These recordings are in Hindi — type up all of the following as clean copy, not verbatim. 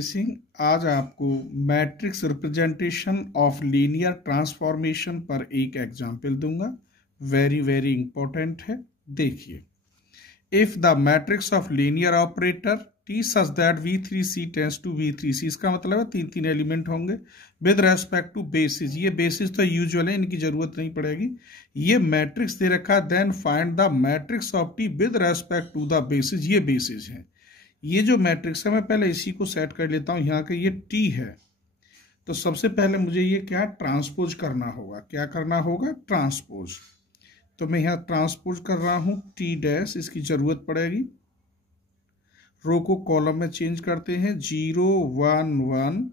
के सिंह आज आपको matrix representation of linear transformation पर एक एग्जाम्पल दूंगा। वेरी वेरी इंपॉर्टेंट है। देखिए, if the matrix of linear operator T such that V3C tends to V3C, इसका मतलब है तीन तीन एलिमेंट होंगे विद रेस्पेक्ट टू बेसिस। ये बेसिस तो यूजुअल है, इनकी जरूरत नहीं पड़ेगी। ये मैट्रिक्स दे रखा है, then find the matrix of T with respect to the basis. ये बेसिस है। ये जो मैट्रिक्स है, मैं पहले इसी को सेट कर लेता हूं। यहाँ के ये टी है, तो सबसे पहले मुझे ये क्या ट्रांसपोज करना होगा। क्या करना होगा? ट्रांसपोज। तो मैं यहाँ ट्रांसपोज कर रहा हूं टी डैश, इसकी जरूरत पड़ेगी। रो को कॉलम में चेंज करते हैं। 0 1 1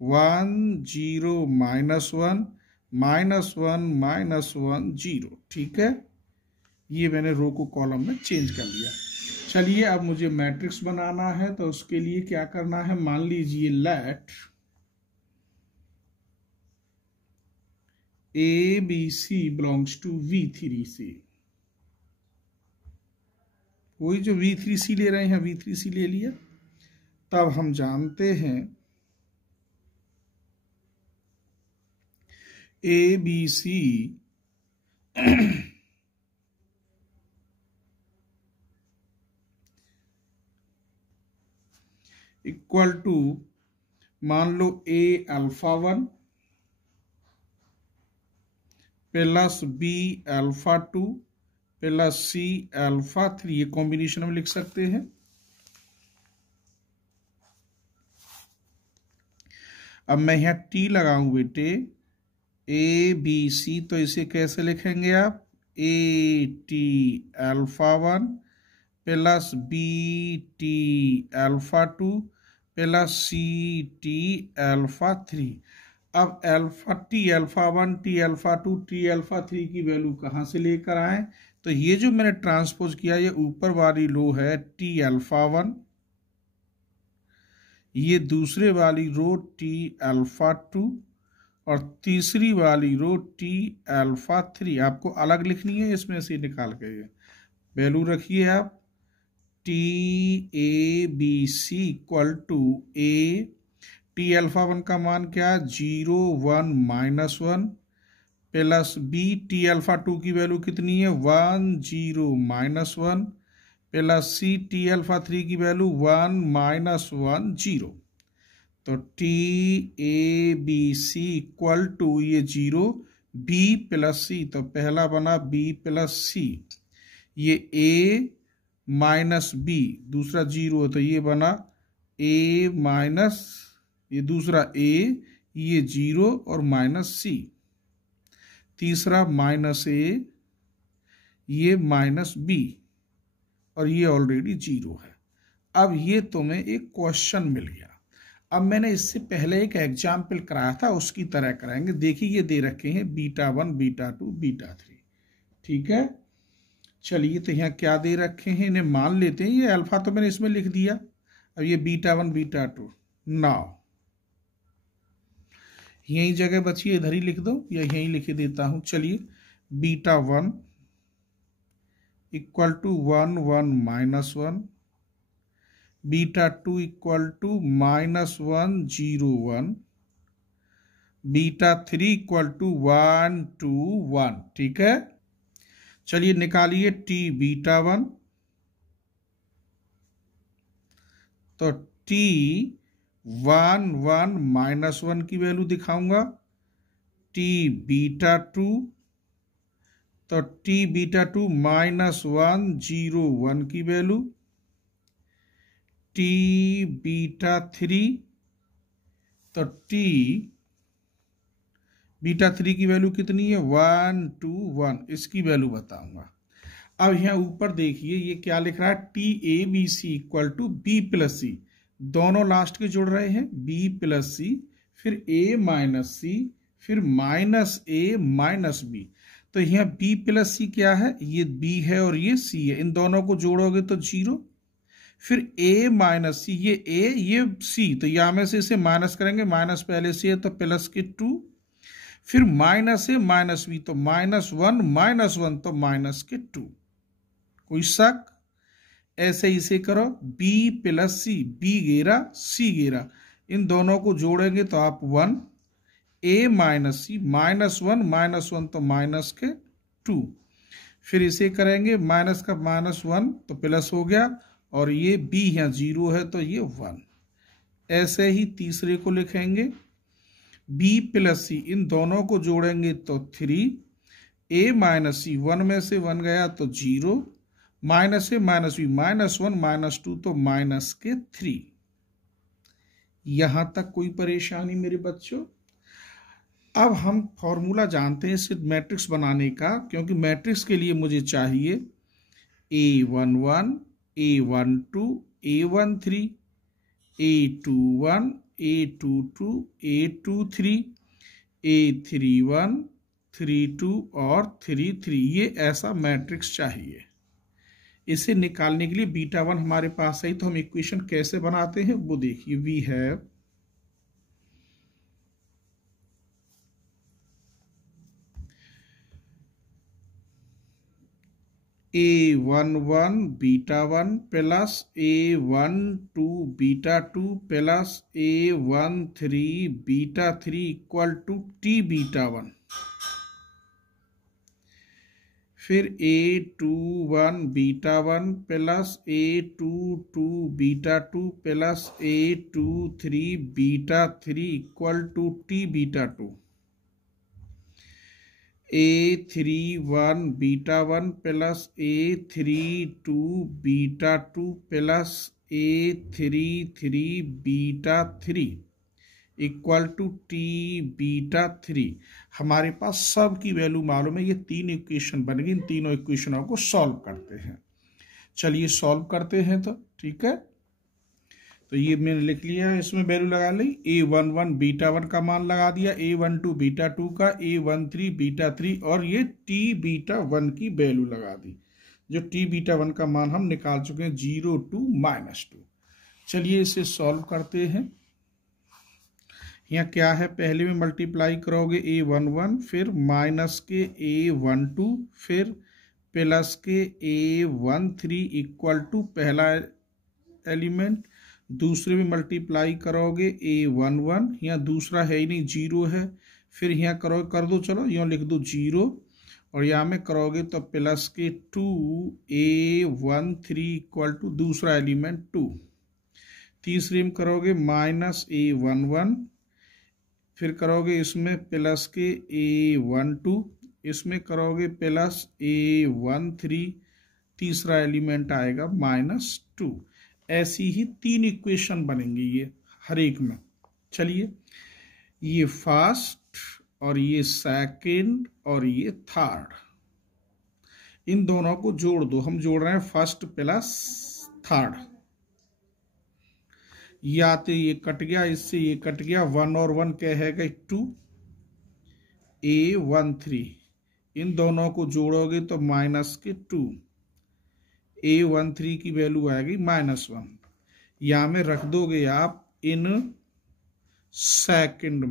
1 0 -1 -1 -1 0। ठीक है, ये मैंने रो को कॉलम में चेंज कर लिया। चलिए, अब मुझे मैट्रिक्स बनाना है, तो उसके लिए क्या करना है? मान लीजिए late ABC belongs to V3C। कोई जो V3C ले रहे हैं, V3C ले लिया। तब हम जानते हैं ABC इक्वल टू, मान लो A α1 plus B α2 plus C α3। ये कॉम्बिनेशन में लिख सकते हैं। अब मैं यहां T लगाऊं बेटे, ABC, तो इसे कैसे लिखेंगे आप? AT α1 plus BT α2 plus CT α3। अब T α1 T α2 T α3 की वैल्यू कहाँ से लेकर आए? तो ये जो मैंने ट्रांसपोज किया, ये ऊपर वाली रो है T α1, ये दूसरे वाली रो T α2 और तीसरी वाली रो T α3। आपको अलग लिखनी है, इसमें से निकाल के वैल्यू रखिए आप। TABC equal to A, T α1 का मान क्या? 0 1 -1 प्लस B, T α2 की वैल्यू कितनी है? 1 0 -1 प्लस C, T α3 की वैल्यू 1 -1 0। तो TABC इक्वल टू ये 0 B प्लस C, तो पहला बना B प्लस C, ये A माइनस B, दूसरा 0, तो ये बना A माइनस, ये दूसरा A, ये 0 और माइनस C, तीसरा माइनस A, ये माइनस B, और ये ऑलरेडी 0 है। अब ये तुम्हें एक क्वेश्चन मिल गया। अब मैंने इससे पहले एक एग्जाम्पल कराया था, उसकी तरह कराएंगे। देखिए, ये दे रखे हैं β1 β2 β3। ठीक है, चलिए, तो यहाँ क्या दे रखे हैं, इन्हें मान लेते हैं। ये अल्फा तो मैंने इसमें लिख दिया। अब ये β1 β2, नाउ यही जगह बची है, इधर ही लिख दो या यहीं लिख देता हूं। चलिए, β1 equal to 1 1 -1, β2 equal to -1 0 1, β3 equal to 1 2 1। ठीक है, चलिए निकालिए T β1। तो T 1 1 -1 की वैल्यू दिखाऊंगा। T β2, तो T β2 -1 0 1 की वैल्यू। T β3, तो T β3 की वैल्यू कितनी है? 1 2 1, इसकी वैल्यू बताऊंगा। अब यहाँ ऊपर देखिए, ये क्या लिख रहा है? TABC equal to B plus C, दोनों लास्ट के जोड़ रहे हैं, B प्लस C, फिर A माइनस C, फिर माइनस A माइनस B। तो यहाँ B प्लस C क्या है? ये B है और ये C है, इन दोनों को जोड़ोगे तो 0, फिर A माइनस C, ये A ये C, तो यहाँ में से इसे माइनस करेंगे, माइनस पहले से है तो प्लस के 2, फिर माइनस A माइनस B, तो -1 तो माइनस के 2। कोई शक? ऐसे इसे करो, B प्लस C, B गेरा C गेरा, इन दोनों को जोड़ेंगे तो आप 1, a माइनस सी, -1 तो माइनस के 2, फिर इसे करेंगे माइनस का -1 तो प्लस हो गया, और ये b यहाँ 0 है तो ये 1। ऐसे ही तीसरे को लिखेंगे b प्लस सी, इन दोनों को जोड़ेंगे तो 3, a माइनस सी, 1 में से 1 गया तो 0, माइनस ए माइनस बी, -1 -2 तो माइनस के 3। यहां तक कोई परेशानी मेरे बच्चों? अब हम फॉर्मूला जानते हैं सिर्फ मैट्रिक्स बनाने का, क्योंकि मैट्रिक्स के लिए मुझे चाहिए A11, A12, A13, A21, A22, A23, A31, 32 और 33, ये ऐसा मैट्रिक्स चाहिए। इसे निकालने के लिए β1 हमारे पास है, तो हम इक्वेशन कैसे बनाते हैं वो देखिए। We have A11 β1 plus A12 β2 plus A13 β3 equal to T β1। फिर A21 β1 plus A22 β2 plus A23 β3 equal to T β2। A31 β1 plus A32 β2 plus A33 β3 equal to T β3। हमारे पास सब की वैल्यू मालूम है, ये 3 इक्वेशन बन गई। इन तीनों इक्वेशनों को सॉल्व करते हैं। चलिए सॉल्व करते हैं, तो ठीक है। तो ये मैंने लिख लिया है, इसमें वैल्यू लगा ली। A11 β1 का मान लगा दिया, A12 β2 का, A13 β3 और ये T β1 की वैल्यू लगा दी, जो T β1 का मान हम निकाल चुके हैं 0 to -2। चलिए इसे सॉल्व करते हैं। यहाँ क्या है, पहले में मल्टीप्लाई करोगे A11, फिर माइनस के A12, फिर प्लस के A13 इक्वल टू पहला एलिमेंट, दूसरे में मल्टीप्लाई करोगे A11, यहाँ दूसरा है ही नहीं, 0 है, फिर यहाँ करोगे, कर दो, चलो यहाँ लिख दो 0, और यहाँ में करोगे तो प्लस के 2A13 इक्वल टू दूसरा एलिमेंट 2, तीसरे में करोगे -A11, फिर करोगे इसमें प्लस के A12, इसमें करोगे प्लस A13, तीसरा एलिमेंट आएगा -2। ऐसी ही 3 इक्वेशन बनेंगी ये हर एक में। चलिए, ये फर्स्ट और ये सेकंड और ये थर्ड, इन दोनों को जोड़ दो। हम जोड़ रहे हैं फर्स्ट प्लस थर्ड। ये आते ये कट गया, इससे ये कट गया, 1 और 1 क्या है, 2 A13, इन दोनों को जोड़ोगे तो माइनस के 2, A13 की वैल्यू आएगी -1। यहाँ में रख दोगे आप इन सेकंड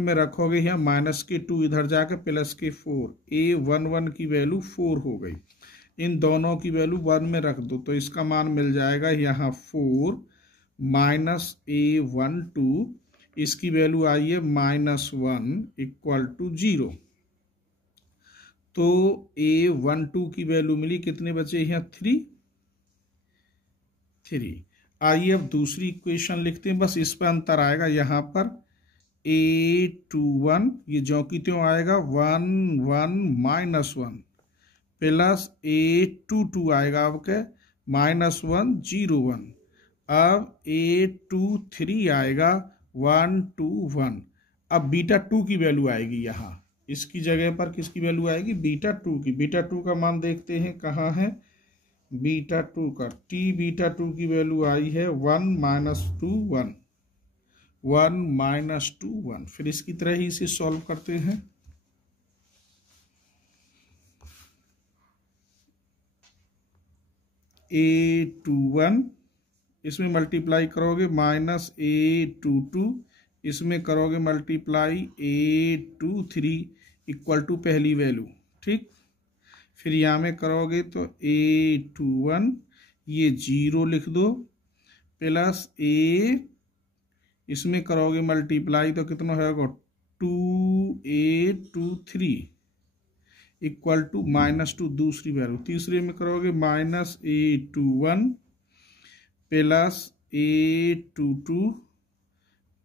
में रखोगे, यहाँ माइनस के 2 इधर जाकर प्लस के 4, A11 की वैल्यू 4 हो गई। इन दोनों की वैल्यू 1 में रख दो, तो इसका मान मिल जाएगा यहाँ 4 माइनस A12, इसकी वैल्यू आई है -1 इक्वल टू 0। तो A12 की वैल्यू मिली, कितने बचे यहाँ 3। आइए अब दूसरी इक्वेशन लिखते हैं, बस इस पर अंतर आएगा। यहाँ पर A21 ये ज्यों की त्यों आएगा, 1 1 -1 प्लस A22 आएगा आपके -1 0 1। अब A23 आएगा 1 2 1। अब β2 की वैल्यू आएगी, यहाँ इसकी जगह पर किसकी वैल्यू आएगी, β2 की। β2 का मान देखते हैं कहाँ है, β2 का T β2 की वैल्यू आई है 1 -2 1, 1 -2 1। फिर इसकी तरह ही इसे सॉल्व करते हैं। A21, इसमें मल्टीप्लाई करोगे -A22, इसमें करोगे मल्टीप्लाई A23 इक्वल टू पहली वैल्यू, ठीक। फिर यहाँ में करोगे तो A21 ये 0 लिख दो, प्लस A23 इसमें करोगे मल्टीप्लाई तो कितना होगा 2a23 इक्वल टू -2 दूसरी वैल्यू, तीसरे में करोगे -a21 plus a22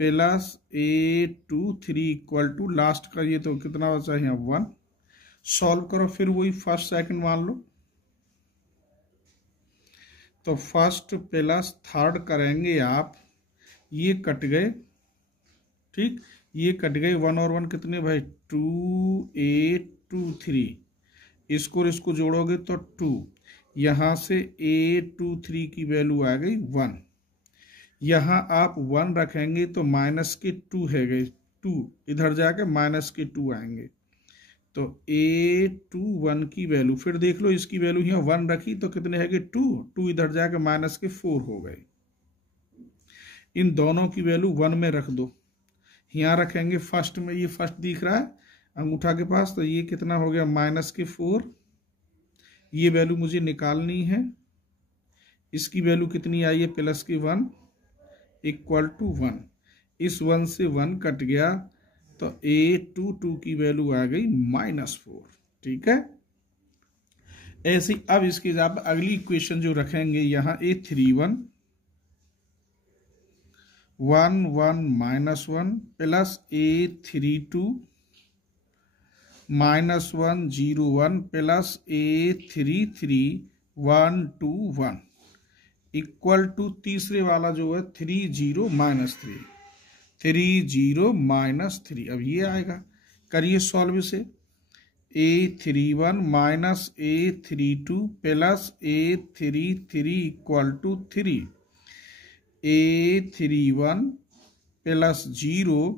plus a23 equal to last का ये तो कितना बचा है 1। सॉल्व करो, फिर वही फर्स्ट सेकंड मान लो, तो फर्स्ट प्लस थर्ड करेंगे आप, ये कट गए, ठीक, ये कट गए, 1 और 1 कितने भाई 2a23, इसको और इसको जोड़ोगे तो 2, यहाँ से a23 की वैल्यू आ गई 1, यहाँ आप 1 रखेंगे तो माइनस के 2 है गए 2, इधर जाके माइनस के 2 आएंगे, तो a21 की वैल्यू, फिर देख लो इसकी वैल्यू यहाँ 1 रखी तो कितने है 2 इधर जाके माइनस के 4 हो गए, इन दोनों की वैल्यू 1 में रख दो, यहाँ रखेंगे फर्स्ट में, ये फर्स्ट दिख रहा है अंगूठा के पास, तो ये कितना हो गया -4, ये वैल्यू मुझे निकालनी है, इसकी वैल्यू कितनी आई है +1 इक्वल टू 1, इस 1 से 1 कट गया तो a22 की वैल्यू आ गई -4, ठीक है। ऐसे अब इसके जब अगली इक्वेशन जो रखेंगे यहाँ a31 1 1 -1 plus a32 -1 0 1 plus a33 1 2 1 equal to तीसरे वाला जो है 3 0 -3 3 0 -3, अब ये आएगा, करिए सॉल्व से, a31 minus a32 plus a33 equal to 3, a31 plus 0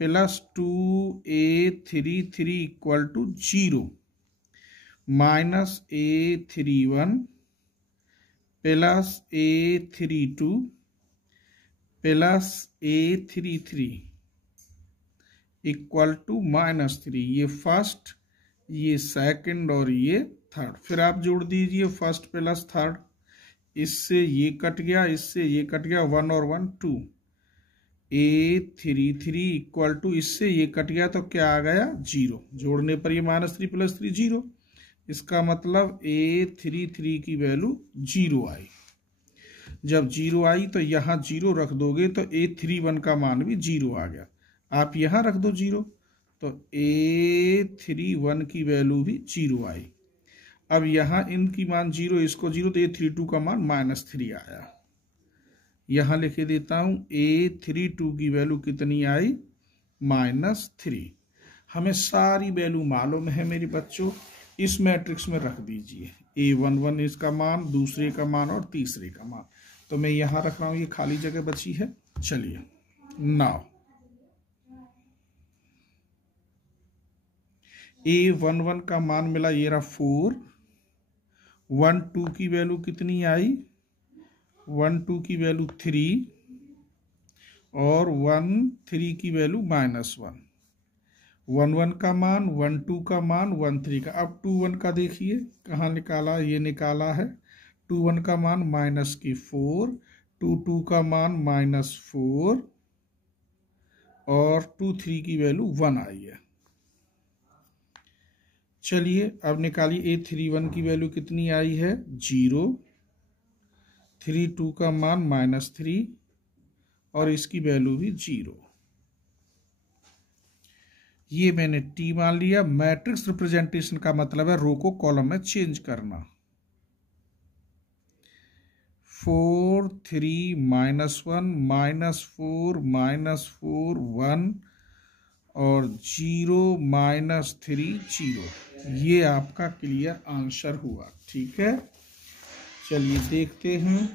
plus 2a33 equal to 0 minus a31 plus a32 plus a33 equal to -3, ये फर्स्ट, ये सेकंड और ये थर्ड, फिर आप जोड़ दीजिए फर्स्ट प्लस थर्ड, इससे ये कट गया, इससे ये कट गया, 1 और 1 2, a33 इक्वल टू, इससे ये कट गया तो क्या आ गया 0, जोड़ने पर ये -3 + 3 0, इसका मतलब a33 की वैल्यू 0 आई, जब 0 आई तो यहाँ 0 रख दोगे तो a31 का मान भी 0 आ गया, आप यहाँ रख दो 0 तो a31 की वैल्यू भी 0 आई, अब यहाँ इनकी मान 0 इसको 0 तो a32 का मान -3 आया, यहाँ लिखे देता हूँ a32 की वैल्यू कितनी आई -3, हमें सारी वैल्यू मालूम है मेरे बच्चों, इस मैट्रिक्स में रख दीजिए a11 इसका मान, दूसरे का मान और तीसरे का मान, तो मैं यहाँ रख रहा हूँ, ये खाली जगह बची है, चलिए नाउ a11 का मान मिला, ये रहा 4, 1 2 की वैल्यू कितनी आई 1 2 की वैल्यू 3 और 1 3 की वैल्यू -1, 1 1 का मान 1 2 का मान 1 3 का, अब 2 1 का देखिए कहाँ निकाला, ये निकाला है, 2 1 का मान -4, 2 2 का मान -4 और 2 3 की वैल्यू 1 आई है। चलिए अब निकालिए a31 की वैल्यू कितनी आई है 0, 3 2 का मान -3 और इसकी वैल्यू भी 0, ये मैंने t मान लिया। मैट्रिक्स रिप्रेजेंटेशन का मतलब है रो को कॉलम में चेंज करना, 4 3 -1 -4 -4 1 और 0 -3 0, ये आपका क्लियर आंसर हुआ, ठीक है। चलिए देखते हैं,